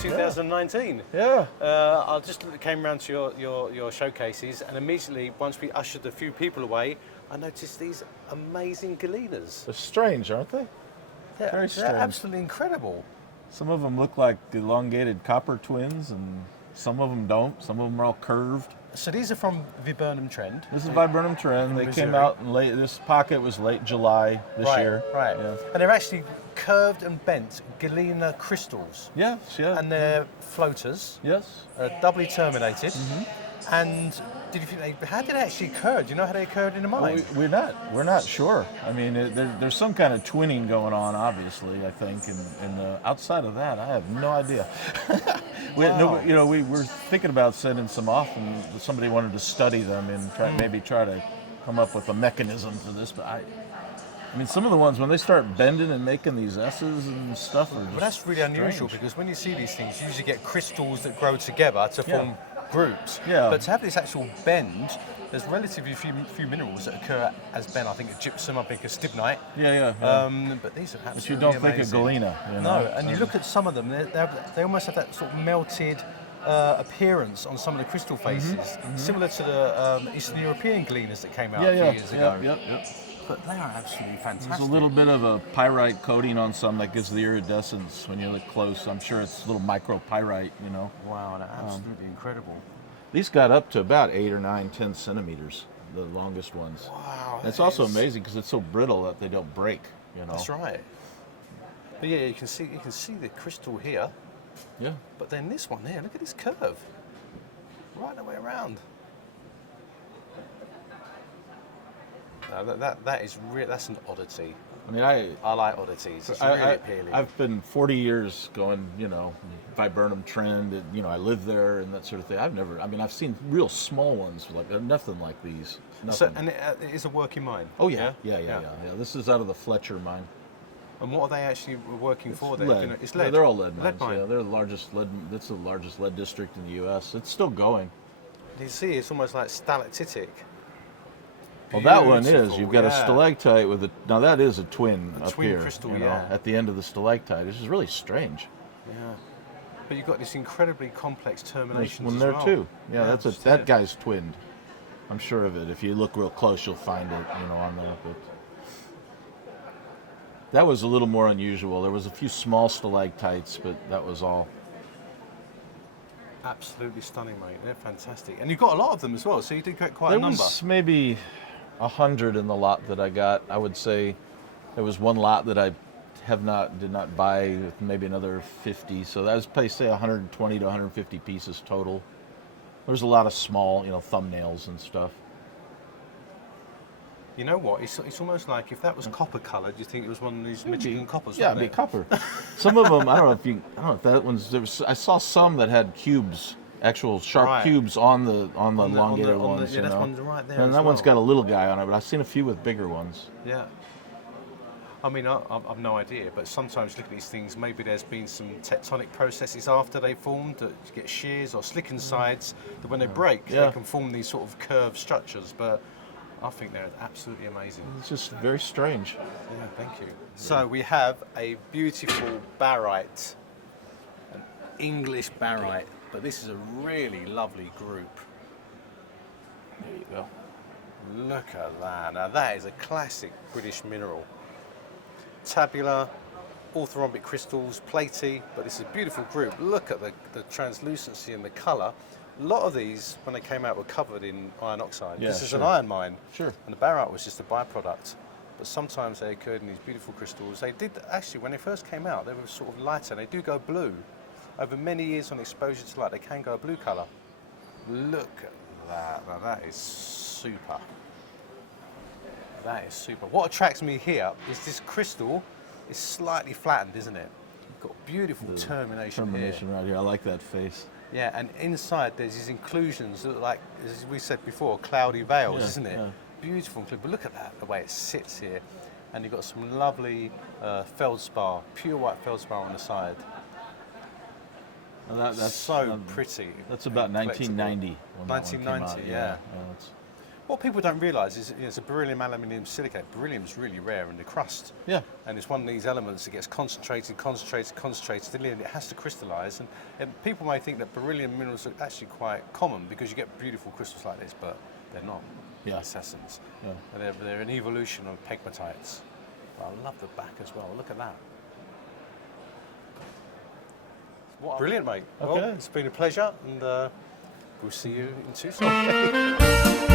2019. Yeah. I just came around to your showcases, and immediately, once we ushered a few people away, I noticed these amazing galenas. They're strange, aren't they? Very strange. They're absolutely incredible. Some of them look like elongated copper twins, and some of them don't. Some of them are all curved. So these are from Viburnum Trend. This is Viburnum Trend. They Missouri. came out in late. This pocket was late July this year. Right. Yeah. And they're actually curved and bent galena crystals. Yes. Yeah. And they're floaters. Yes. Doubly terminated. And how did they actually occur? Do you know how they occurred in the mine? We're not sure. I mean, there's some kind of twinning going on, obviously. I think, and outside of that, I have no idea. Wow. We were thinking about sending some off, and somebody wanted to study them and maybe try to come up with a mechanism for this. But I mean, some of the ones, when they start bending and making these S's and stuff, are just Well, that's really unusual, strange. because when you see these things, you usually get crystals that grow together to form groups. Yeah. But to have this actual bend, there's relatively few minerals that occur as bend. I think a gypsum, I think a stibnite. Yeah. But these are absolutely But you don't amazing. think of galena, you know? No, and you look at some of them, they almost have that sort of melted appearance on some of the crystal faces, similar to the Eastern European galenas that came out a few years ago. Yep. But they are absolutely fantastic. There's a little bit of a pyrite coating on some that gives the iridescence when you look close. I'm sure it's a little micropyrite, you know. Wow, they're absolutely incredible. These got up to about 8 or 9, 10 centimeters, the longest ones. Wow. And it's also amazing because it's so brittle that they don't break, you know. That's right. But yeah, you can see the crystal here, Yeah. but then this one here, look at this curve, right the way around. That's an oddity. I mean, I like oddities. It's really appealing. I've been 40 years going, Viburnum Trend, and, I live there and that sort of thing. I've seen real small ones, nothing like these. Nothing. So, and it is a working mine. Oh, yeah. This is out of the Fletcher mine. And what are they actually working for there? Lead. It's lead. Yeah, they're all lead mines. mine. Yeah, they're the largest lead. That's the largest lead district in the U.S. It's still going. You see, it's almost like stalactitic. Well, that one is. Beautiful, You've got a stalactite with a. Now that is a twin up twin here. crystal, At the end of the stalactite, which is really strange. Yeah. But you've got this incredibly complex terminations There's one as there well. too. Yeah, that it. guy's twinned. I'm sure of it. If you look real close, you'll find it. On there. But that was a little more unusual. There was a few small stalactites, but that was all. Absolutely stunning, mate. They're fantastic. And you've got a lot of them as well, so you did get quite a There number. was maybe 100 in the lot that I got. I would say there was one lot that I did not buy, with maybe another 50. So that was probably say 120 to 150 pieces total. There was a lot of small, thumbnails and stuff. You know what? It's almost like if that was copper coloured, you think it was one of these Michigan coppers. Yeah, it'd be copper. Some of them, I don't know if that one's. I saw some that had cubes, actual sharp cubes on the elongated ones. Yeah, that one's right there. And that one's got a little guy on it, but I've seen a few with bigger ones. Yeah. I mean, I've no idea, but sometimes looking at these things, maybe there's been some tectonic processes after they formed that you get shears or slicken sides that when they break, they can form these sort of curved structures. But I think they're absolutely amazing. It's just very strange. Yeah, thank you. So we have a beautiful barite, an English barite, but this is a really lovely group. There you go. Look at that. Now that is a classic British mineral. Tabular, orthorhombic crystals, platy, but it's a beautiful group. Look at the translucency and the colour. A lot of these, when they came out, were covered in iron oxide. Yeah, this is an iron mine. Sure. And the barite was just a byproduct. But sometimes they occurred in these beautiful crystals. They did, actually, when they first came out, they were sort of lighter. They do go blue. Over many years on exposure to light, they can go a blue colour. Look at that. Now that is super. That is super. What attracts me here is this crystal is slightly flattened, isn't it? You've got beautiful termination here. Right here. I like that face. Yeah, and inside there's these inclusions that are like, as we said before, cloudy veils, isn't it? Yeah. Beautiful. But look at that, the way it sits here. And you've got some lovely feldspar, pure white feldspar on the side. Well, that's so pretty. That's about 1990. 1990, yeah. What people don't realise is it's a beryllium aluminium silicate. Beryllium's really rare in the crust. Yeah. And it's one of these elements that gets concentrated, and it has to crystallise. And people may think that beryllium minerals are actually quite common because you get beautiful crystals like this, but they're not. Yeah. In essence. Yeah. And they're an evolution of pegmatites. But I love the back as well. Look at that. Brilliant, mate. Okay. Well, it's been a pleasure, and we'll see you in Tucson.